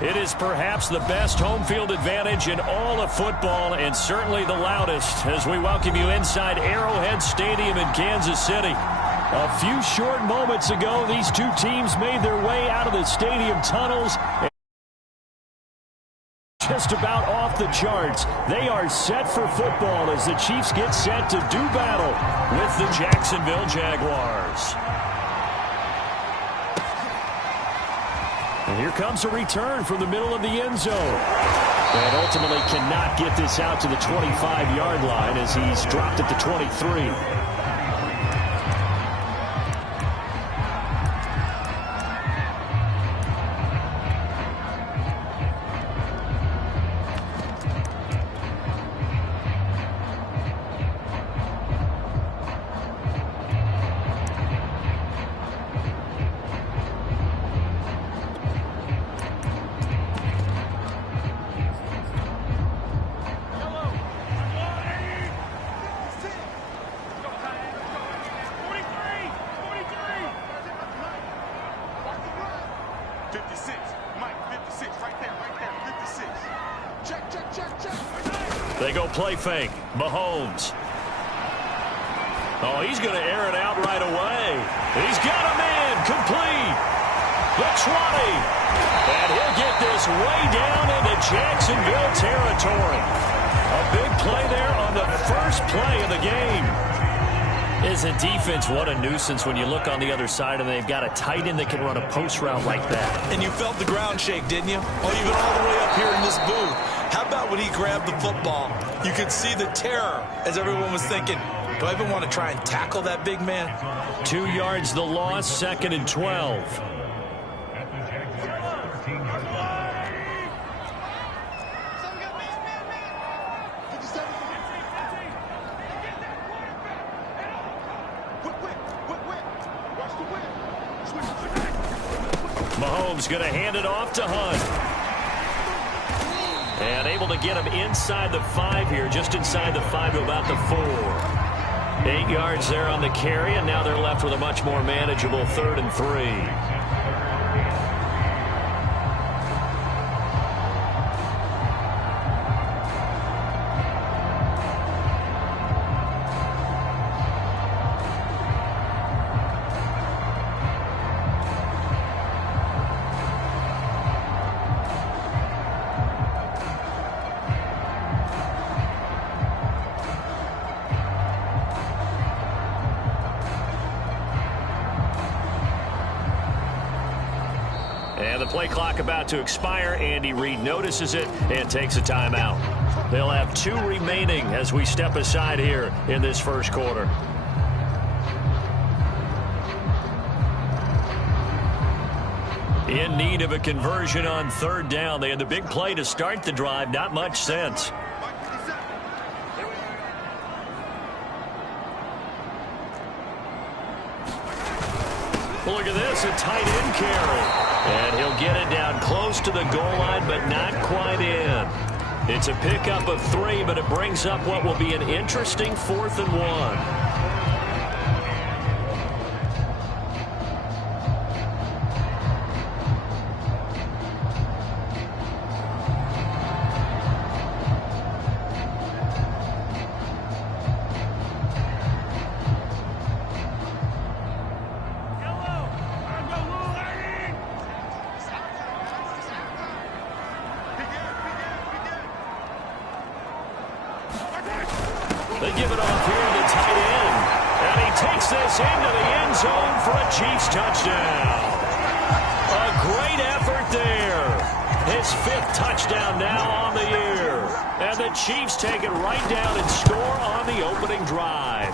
It is perhaps the best home field advantage in all of football, and certainly the loudest, as we welcome you inside Arrowhead Stadium in Kansas City. A few short moments ago, these two teams made their way out of the stadium tunnels. Just about off the charts. They are set for football as the Chiefs get set to do battle with the Jacksonville Jaguars. And here comes a return from the middle of the end zone. And ultimately cannot get this out to the 25-yard line as he's dropped at the 23. They go play fake. Mahomes. Oh, he's going to air it out right away. He's got him in. Complete. The 20. And he'll get this way down into Jacksonville territory. A big play there on the first play of the game. As a defense, what a nuisance when you look on the other side and they've got a tight end that can run a post route like that. And you felt the ground shake, didn't you? Oh, even all the way up here in this booth. How about when he grabbed the football? You could see the terror as everyone was thinking, do I even want to try and tackle that big man? 2 yards the loss, 2nd and 12. Mahomes going to hand it off to Hunt. And able to get him inside the 5 here, just inside the 5 to about the 4. 8 yards there on the carry, and now they're left with a much more manageable 3rd and 3. And the play clock about to expire. Andy Reid notices it and takes a timeout. They'll have 2 remaining as we step aside here in this first quarter. In need of a conversion on 3rd down. They had the big play to start the drive. Not much sense. Look at this, a tight end carry. And he'll get it down close to the goal line, but not quite in. It's a pickup of 3, but it brings up what will be an interesting 4th and 1. They give it off here to the tight end. And he takes this into the end zone for a Chiefs touchdown. A great effort there. His 5th touchdown now on the year. And the Chiefs take it right down and score on the opening drive.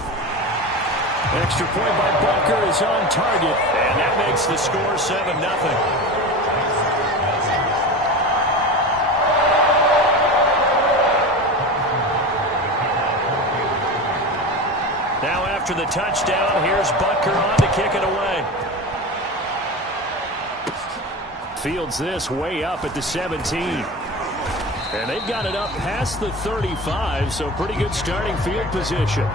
Extra point by Butker is on target. And that makes the score 7-0. After the touchdown, here's Butker on to kick it away. Fields this way up at the 17. And they've got it up past the 35, so pretty good starting field position.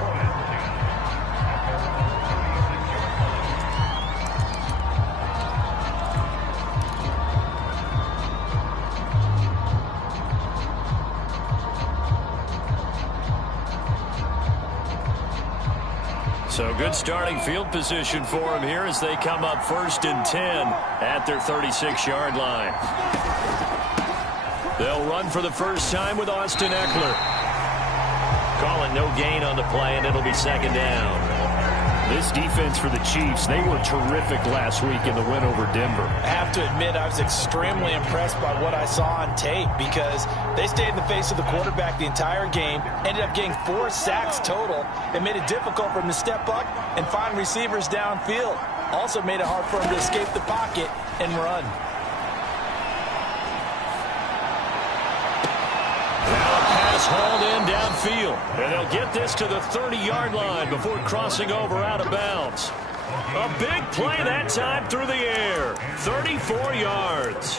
So good starting field position for him here as they come up 1st and 10 at their 36-yard line. They'll run for the first time with Austin Eckler. Calling no gain on the play, and it'll be 2nd down. This defense for the Chiefs, they were terrific last week in the win over Denver. I have to admit, I was extremely impressed by what I saw on tape because they stayed in the face of the quarterback the entire game, ended up getting 4 sacks total. It made it difficult for him to step up and find receivers downfield. Also made it hard for him to escape the pocket and run. Hauled in downfield, and they'll get this to the 30-yard line before crossing over out of bounds. A big play that time through the air, 34 yards.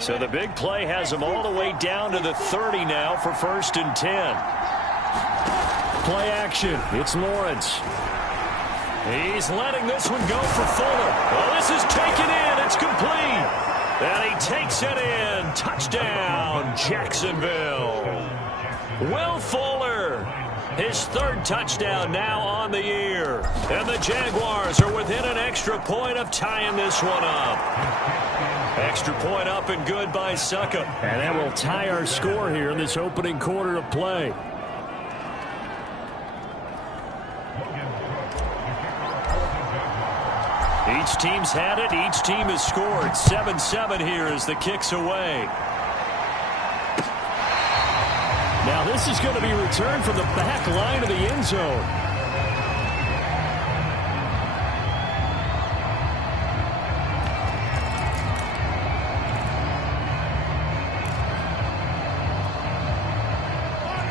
So the big play has them all the way down to the 30 now for 1st and 10. Play action, it's Lawrence. He's letting this one go for Fuller. Well, this is taken in, it's complete. And he takes it in. Touchdown, Jacksonville. Will Fuller, his 3rd touchdown now on the year. And the Jaguars are within an extra point of tying this one up. Extra point up and good by Suckup. And that will tie our score here in this opening quarter of play. Each team's had it. Each team has scored. 7-7 here as the kick's away. Now this is going to be returned from the back line of the end zone.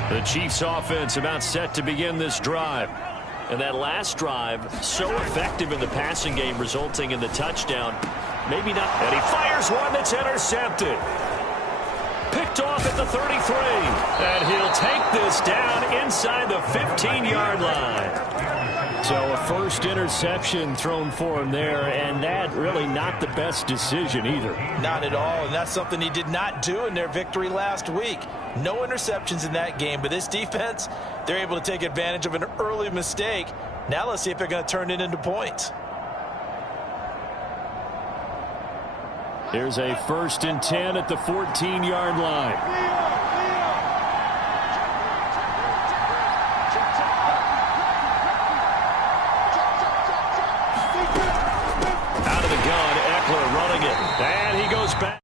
The Chiefs offense about set to begin this drive. And that last drive, so effective in the passing game, resulting in the touchdown. Maybe not. And he fires one that's intercepted. Picked off at the 33. And he'll take this down inside the 15-yard line. So a first interception thrown for him there, and that really not the best decision either. Not at all, and that's something he did not do in their victory last week. No interceptions in that game, but this defense, they're able to take advantage of an early mistake. Now let's see if they're going to turn it into points. Here's a 1st and 10 at the 14-yard line. Out of the gun, Eckler running it. And he goes back.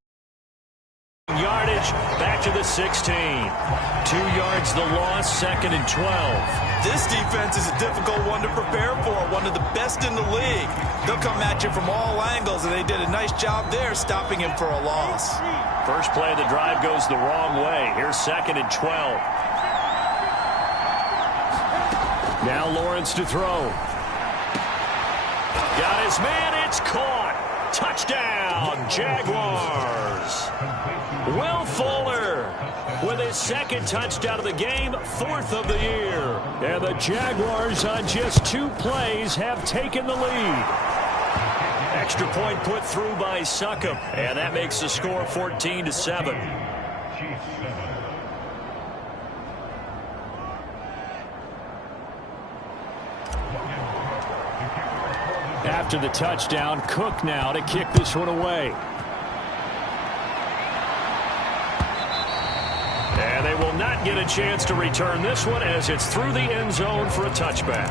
Yardage back to the 16. 2 yards the loss, 2nd and 12. This defense is a difficult one to prepare for, one of the best in the league. They'll come at you from all angles, and they did a nice job there stopping him for a loss. First play of the drive goes the wrong way. Here's 2nd and 12. Now Lawrence to throw. Got his man, it's caught. Touchdown, Jaguars. Will Fuller with his 2nd touchdown of the game, 4th of the year. And the Jaguars on just 2 plays have taken the lead. Extra point put through by Suckup, and that makes the score 14-7. After the touchdown, Cook now to kick this one away. And they will not get a chance to return this one as it's through the end zone for a touchback.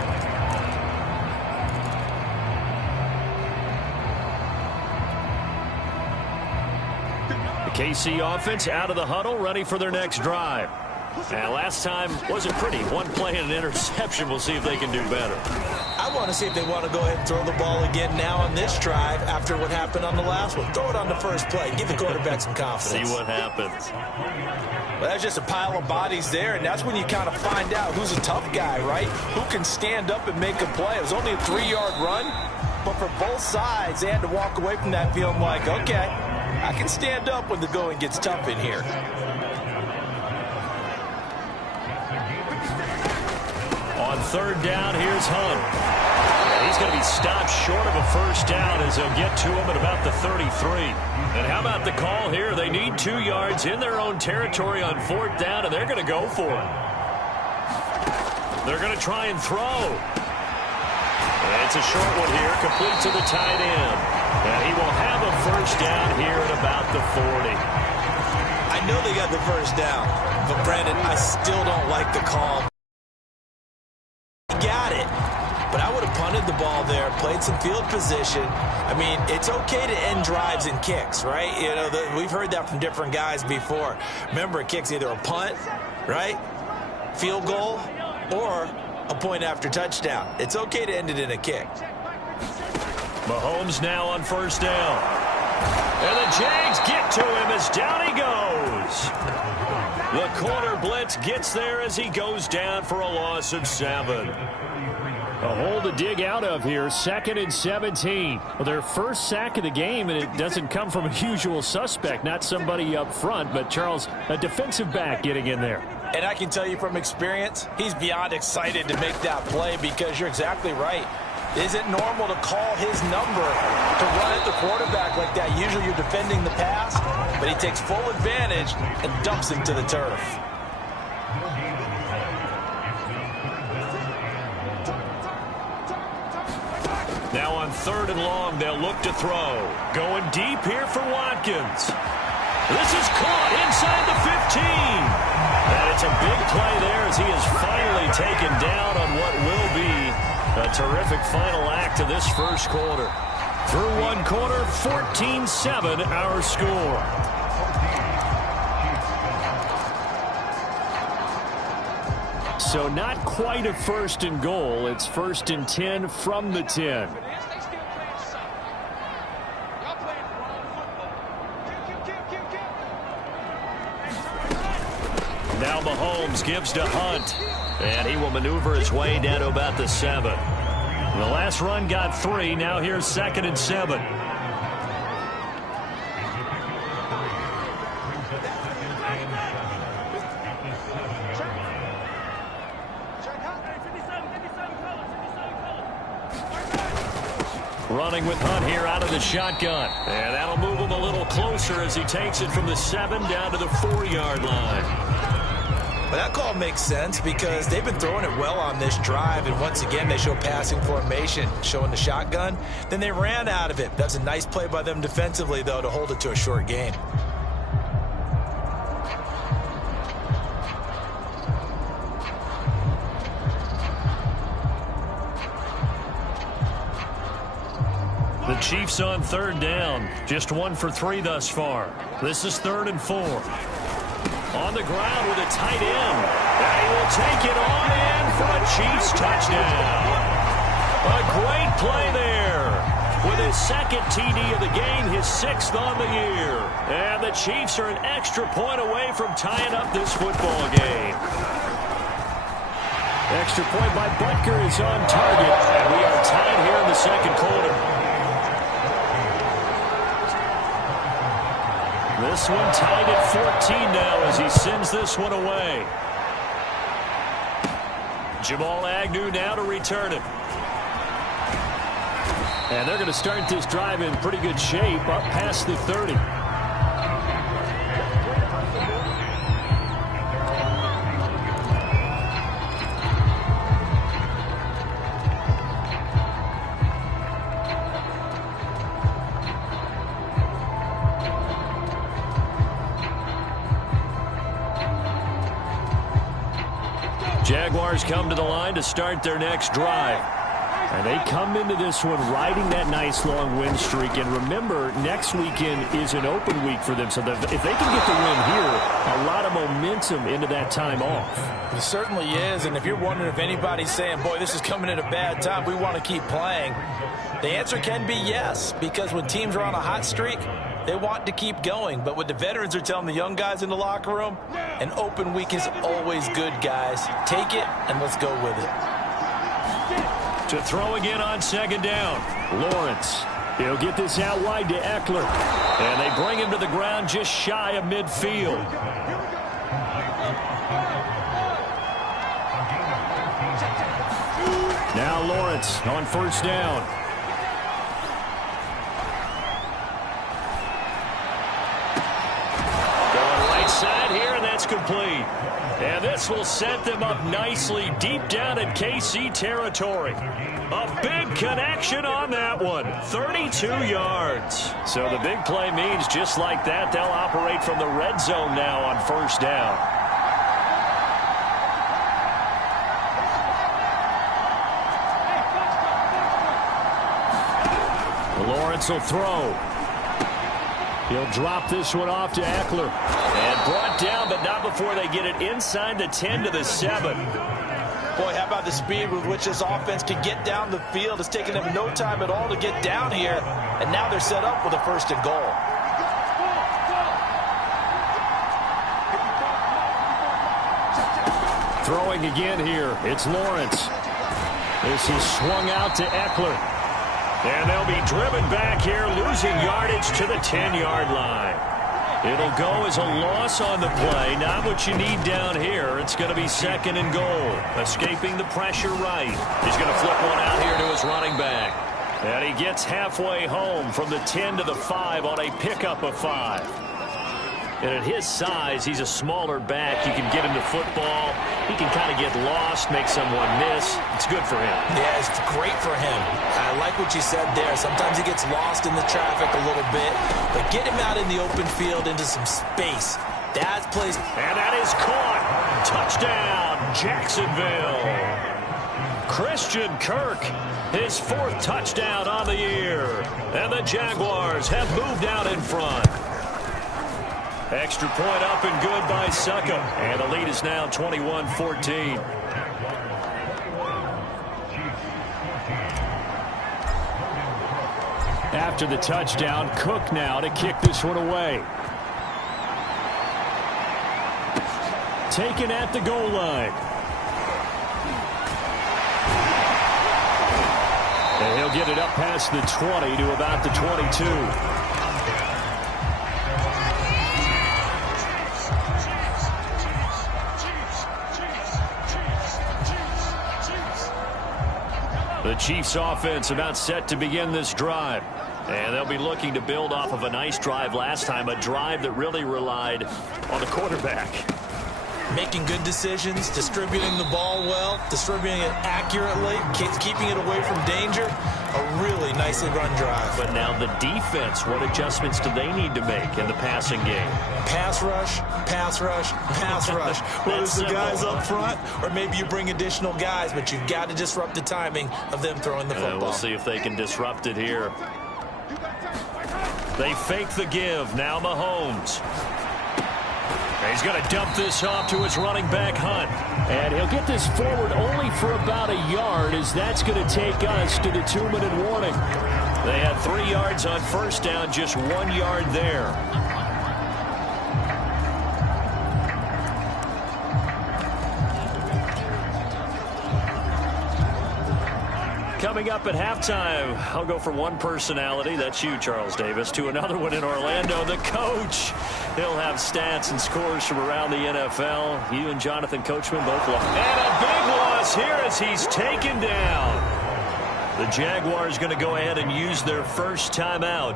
The KC offense out of the huddle, ready for their next drive. And last time wasn't pretty. 1 play and an interception. We'll see if they can do better. I want to see if they want to go ahead and throw the ball again now on this drive after what happened on the last one. Throw it on the first play. Give the quarterback some confidence. See what happens. Well, that's just a pile of bodies there, and that's when you kind of find out who's a tough guy, right? Who can stand up and make a play. It was only a 3-yard run, but for both sides, they had to walk away from that feeling like, okay, I can stand up when the going gets tough in here. On 3rd down, here's Hunt. And he's going to be stopped short of a first down as they'll get to him at about the 33. And how about the call here? They need 2 yards in their own territory on 4th down, and they're going to go for it. They're going to try and throw. And it's a short one here, complete to the tight end. And he will have a first down here at about the 40. I know they got the first down, but Brandon, I still don't like the call. He got it, but I would have punted the ball there, played some field position. I mean, it's okay to end drives and kicks, right? You know, we've heard that from different guys before. Remember, a kick's either a punt, right, field goal, or a point after touchdown. It's okay to end it in a kick. Mahomes now on first down. And the Jags get to him as down he goes. The corner blitz gets there as he goes down for a loss of 7. A hole to dig out of here, 2nd and 17. Well, their first sack of the game, and it doesn't come from a usual suspect, not somebody up front, but Charles, a defensive back getting in there. And I can tell you from experience, he's beyond excited to make that play because you're exactly right. It isn't normal to call his number to run at the quarterback like that. Usually you're defending the pass, but he takes full advantage and dumps him to the turf. Now on 3rd and long, they'll look to throw. Going deep here for Watkins. This is caught inside the 15. And it's a big play there as he is finally taken down on what will be a terrific final act of this first quarter. Through one quarter, 14-7 our score. So not quite a 1st and goal. It's 1st and 10 from the 10. Now Mahomes gives to Hunt. And he will maneuver his way down to about the 7. The last run got 3. Now here's 2nd and 7. Running with Hunt here out of the shotgun. And that'll move him a little closer as he takes it from the 7 down to the 4-yard line. But that call makes sense because they've been throwing it well on this drive, and once again they show passing formation, showing the shotgun. Then they ran out of it. That's a nice play by them defensively, though, to hold it to a short gain. The Chiefs on 3rd down. Just 1 for 3 thus far. This is 3rd and 4. On the ground with a tight end. And he will take it on in for a Chiefs touchdown. A great play there. With his 2nd TD of the game, his 6th on the year. And the Chiefs are an extra point away from tying up this football game. Extra point by Butker is on target. And we are tied here in the 2nd quarter. This one tied at 14 now as he sends this one away. Jamal Agnew now to return it. And they're going to start this drive in pretty good shape up past the 30. Jaguars come to the line to start their next drive. And they come into this one riding that nice long win streak. And remember, next weekend is an open week for them. So if they can get the win here, a lot of momentum into that time off. It certainly is. And if you're wondering if anybody's saying, boy, this is coming at a bad time, we want to keep playing, the answer can be yes. Because when teams are on a hot streak, they want to keep going. But what the veterans are telling the young guys in the locker room, an open week is always good, guys. Take it and let's go with it. To throw again on 2nd down. Lawrence. He'll get this out wide to Eckler. And they bring him to the ground just shy of midfield. Now Lawrence on 1st down. pass complete. And this will set them up nicely deep down in KC territory. A big connection on that one. 32 yards. So the big play means just like that, they'll operate from the red zone now on first down. Lawrence will throw. He'll drop this one off to Eckler. And brought down, but not before they get it inside the 10 to the 7. Boy, how about the speed with which this offense can get down the field? It's taken them no time at all to get down here. And now they're set up with a 1st and goal. Throwing again here. It's Lawrence. This is swung out to Eckler. And they'll be driven back here, losing yardage to the 10-yard line. It'll go as a loss on the play. Not what you need down here. It's going to be 2nd and goal. Escaping the pressure right. He's going to flip one out here to his running back. And he gets halfway home from the 10 to the 5 on a pickup of 5. And at his size, he's a smaller back. You can get him to football. He can kind of get lost, make someone miss. It's good for him. Yeah, it's great for him. I like what you said there. Sometimes he gets lost in the traffic a little bit. But get him out in the open field into some space. That's plays. And that is caught. Touchdown, Jacksonville. Christian Kirk, his 4th touchdown on the year. And the Jaguars have moved out in front. Extra point up and good by Succa. And the lead is now 21-14. After the touchdown, Cook now to kick this one away. Taken at the goal line. And he'll get it up past the 20 to about the 22. The Chiefs offense about set to begin this drive. And they'll be looking to build off of a nice drive last time, a drive that really relied on the quarterback. Making good decisions, distributing the ball well, distributing it accurately, keeping it away from danger. A really nicely run drive. But now the defense, what adjustments do they need to make in the passing game? Pass rush, pass rush, pass rush. Whether it's the guys up front or maybe you bring additional guys, but you've got to disrupt the timing of them throwing the football. We'll see if they can disrupt it here. They fake the give. Now Mahomes. He's going to dump this off to his running back, Hunt. And he'll get this forward only for about a yard, as that's going to take us to the 2-minute warning. They had 3 yards on first down, just 1 yard there. Coming up at halftime, I'll go from one personality, that's you, Charles Davis, to another one in Orlando, the coach. He'll have stats and scores from around the NFL. You and Jonathan Coachman both lost. And a big loss here as he's taken down. The Jaguars going to go ahead and use their first timeout.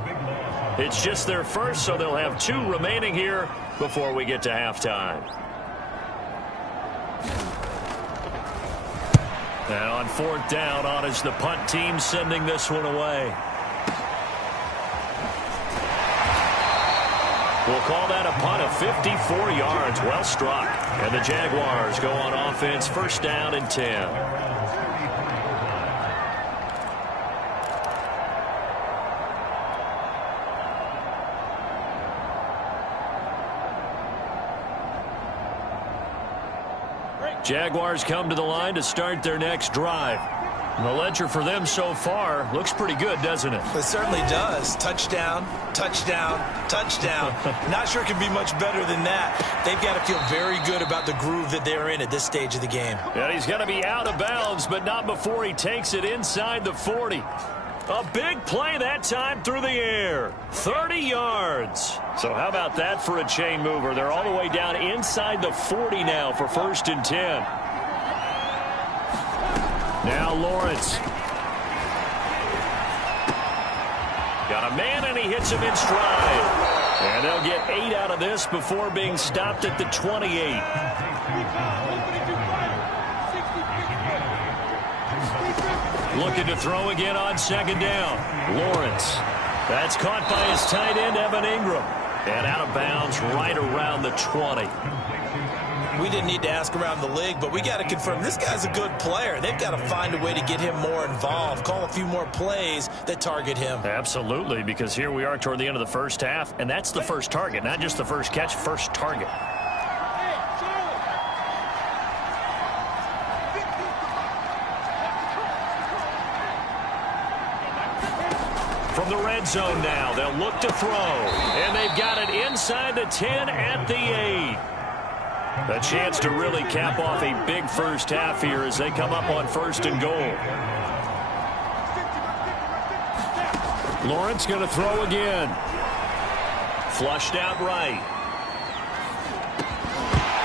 It's just their first, so they'll have 2 remaining here before we get to halftime. And on 4th down, on is the punt team sending this one away. We'll call that a punt of 54 yards. Well struck. And the Jaguars go on offense, first down and 10. Jaguars come to the line to start their next drive. And the ledger for them so far looks pretty good, doesn't it? It certainly does. Touchdown, touchdown, touchdown. Not sure it can be much better than that. They've got to feel very good about the groove that they're in at this stage of the game. And he's going to be out of bounds, but not before he takes it inside the 40. A big play that time through the air. 30 yards. So how about that for a chain mover? They're all the way down inside the 40 now for 1st and 10. Now Lawrence. Got a man, and he hits him in stride. And they'll get 8 out of this before being stopped at the 28. Looking to throw again on second down. Lawrence. That's caught by his tight end, Evan Ingram. And out of bounds right around the 20. We didn't need to ask around the league, but we got to confirm this guy's a good player. They've got to find a way to get him more involved, call a few more plays that target him. Absolutely, because here we are toward the end of the first half, and that's the first target, not just the first catch, first target. From the red zone now, they'll look to throw. And they've got it inside the 10 at the 8. A chance to really cap off a big first half here as they come up on 1st and goal. Lawrence going to throw again. Flushed out right.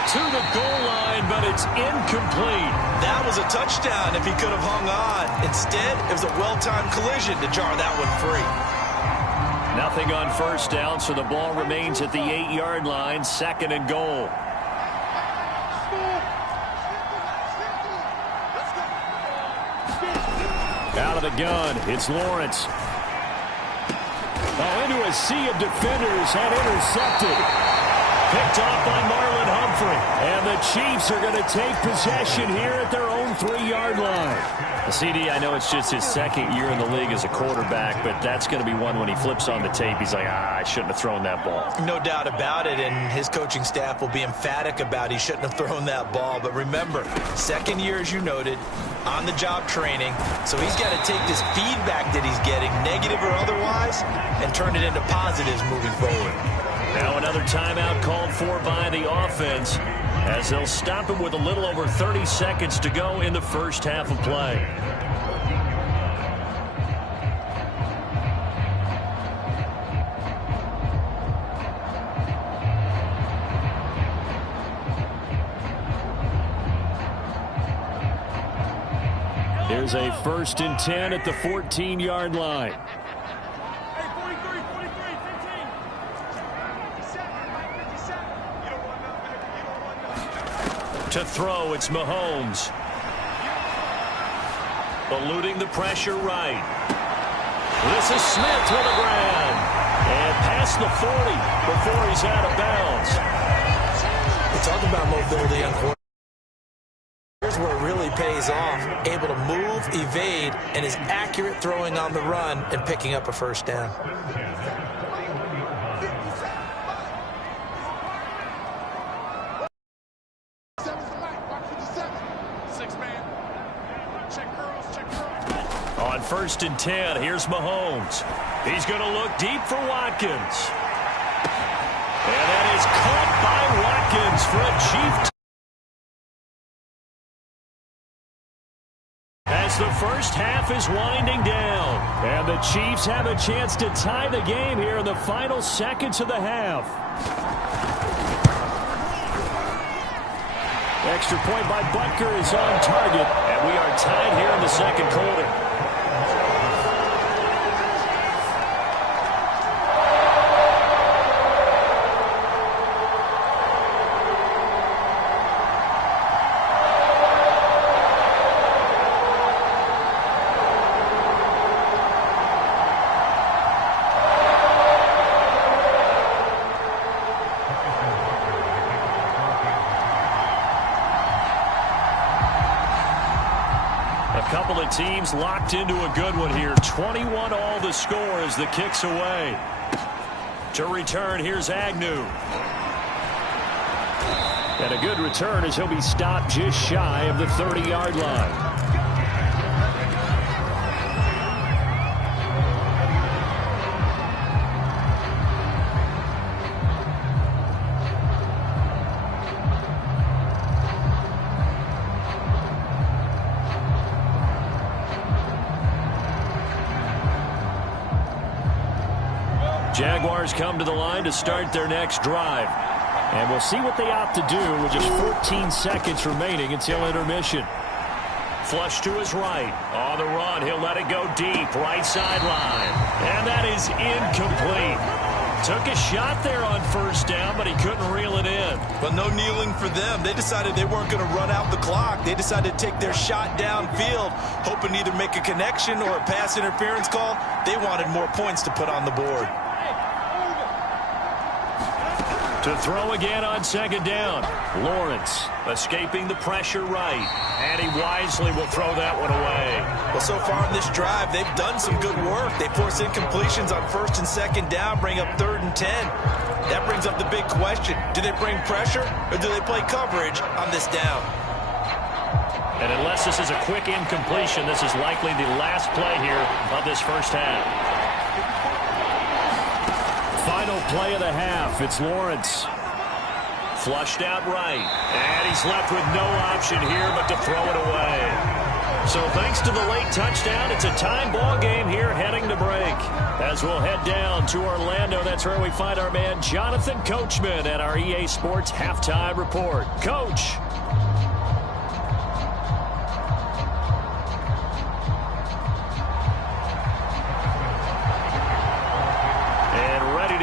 To the goal line, but it's incomplete. That was a touchdown if he could have hung on. Instead, it was a well-timed collision to jar that one free. Nothing on 1st down, so the ball remains at the 8-yard line, 2nd and goal. Out of the gun, it's Lawrence. Oh, into a sea of defenders and intercepted. Picked off by Marlon Humphrey. And the Chiefs are going to take possession here at their own 3-yard line. CD, I know it's just his 2nd year in the league as a quarterback, but that's going to be one when he flips on the tape. He's like, I shouldn't have thrown that ball. No doubt about it, and his coaching staff will be emphatic about he shouldn't have thrown that ball. But remember, 2nd year, as you noted, on-the-job training. So he's got to take this feedback that he's getting, negative or otherwise, and turn it into positives moving forward. Now another timeout called for by the offense as they'll stop him with a little over 30 seconds to go in the first half of play. Here's a 1st and 10 at the 14-yard line. To throw, it's Mahomes. Eluding the pressure right. This is Smith with a grab. And past the 40 before he's out of bounds. We're talking about mobility on quarterback. Here's where it really pays off. Able to move, evade, and is accurate throwing on the run and picking up a 1st down. On 1st and 10, here's Mahomes. He's going to look deep for Watkins. And that is caught by Watkins for a Chief. As the first half is winding down. And the Chiefs have a chance to tie the game here in the final seconds of the half. Extra point by Butker is on target. And we are tied here in the 2nd quarter. Couple of teams locked into a good one here. 21 all the score as the kick's away. To return, here's Agnew. And a good return as he'll be stopped just shy of the 30-yard line. Jaguars come to the line to start their next drive. And we'll see what they opt to do with just 14 seconds remaining until intermission. Flush to his right. On the run, he'll let it go deep. Right sideline. And that is incomplete. Took a shot there on first down, but he couldn't reel it in. But no kneeling for them. They decided they weren't going to run out the clock. They decided to take their shot downfield, hoping to either make a connection or a pass interference call. They wanted more points to put on the board. To throw again on second down. Lawrence escaping the pressure right. And he wisely will throw that one away. Well, so far in this drive, they've done some good work. They force incompletions on first and second down, bring up 3rd and 10. That brings up the big question. Do they bring pressure or do they play coverage on this down? And unless this is a quick incompletion, this is likely the last play here of this first half. Final play of the half. It's Lawrence. Flushed out right. And he's left with no option here but to throw it away. So thanks to the late touchdown, it's a time ball game here heading to break. As we'll head down to Orlando, that's where we find our man Jonathan Coachman at our EA Sports Halftime Report. Coach.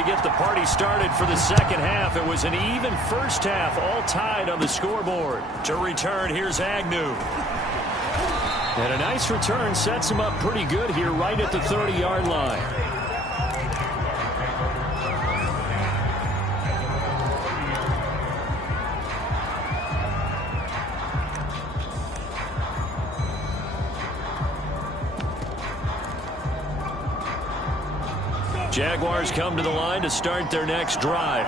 Get the party started for the second half. It was an even first half, all tied on the scoreboard. To return, here's Agnew. And a nice return sets him up pretty good here right at the 30-yard line. Jaguars come to the line to start their next drive.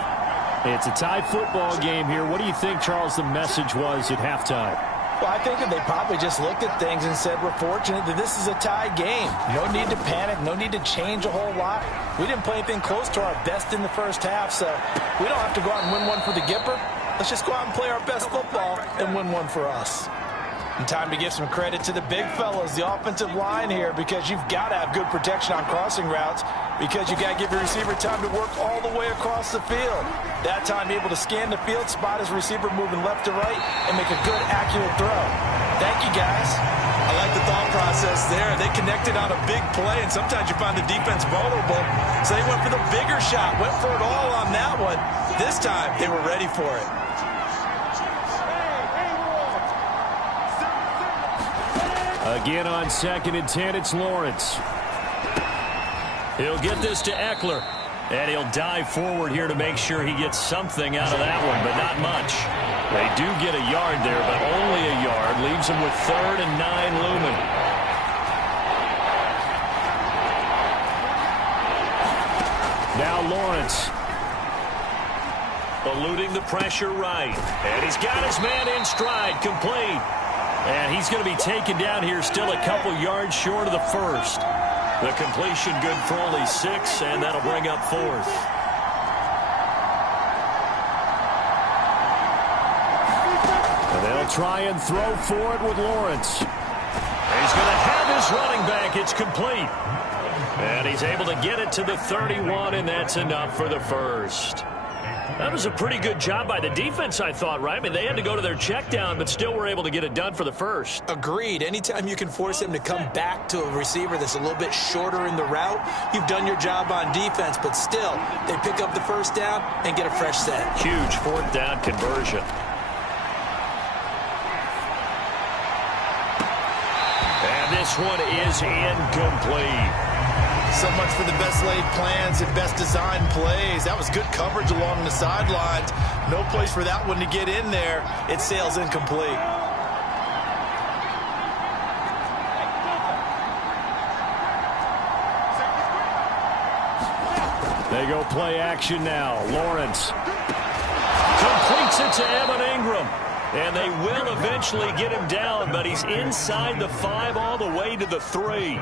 It's a tie football game here. What do you think, Charles, the message was at halftime? Well, I think that they probably just looked at things and said, we're fortunate that this is a tie game. No need to panic. No need to change a whole lot. We didn't play anything close to our best in the first half, so we don't have to go out and win one for the Gipper. Let's just go out and play our best football and win one for us. And time to give some credit to the big fellas, the offensive line here, because you've got to have good protection on crossing routes, because you got to give your receiver time to work all the way across the field. That time able to scan the field, spot his receiver moving left to right, and make a good, accurate throw. Thank you, guys. I like the thought process there. They connected on a big play, and sometimes you find the defense vulnerable. So they went for the bigger shot, went for it all on that one. This time, they were ready for it. Again on 2nd and 10, it's Lawrence. He'll get this to Eckler. And he'll dive forward here to make sure he gets something out of that one, but not much. They do get a yard there, but only a yard. Leaves him with 3rd and 9 looming. Now Lawrence. Eluding the pressure right. And he's got his man in stride, complete. And he's going to be taken down here still a couple yards short of the first. The completion good for only 6, and that'll bring up 4th. And they'll try and throw for it with Lawrence. And he's going to have his running back. It's complete. And he's able to get it to the 31, and that's enough for the first. That was a pretty good job by the defense, I thought, right? I mean, they had to go to their check down, but still were able to get it done for the first. Agreed. Anytime you can force them to come back to a receiver that's a little bit shorter in the route, you've done your job on defense, but still, they pick up the first down and get a fresh set. Huge 4th down conversion. And this one is incomplete. So much for the best laid plans and best designed plays. That was good coverage along the sidelines. No place for that one to get in there. It sails incomplete. They go play action now. Lawrence completes it to Evan Ingram. And they will eventually get him down, but he's inside the 5 all the way to the 3.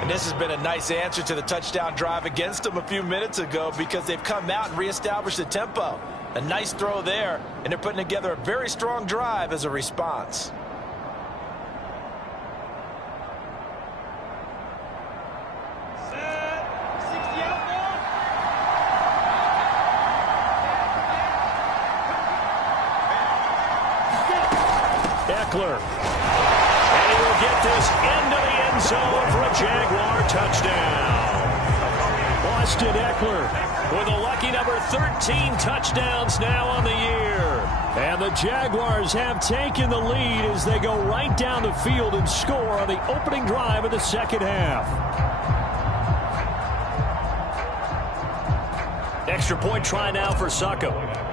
And this has been a nice answer to the touchdown drive against them a few minutes ago, because they've come out and reestablished the tempo. A nice throw there, and they're putting together a very strong drive as a response. Eckler. And he will get this into the end zone for a Jaguar touchdown. Austin Eckler with a lucky number 13 touchdowns now on the year. And the Jaguars have taken the lead as they go right down the field and score on the opening drive of the second half. Extra point try now for Succo.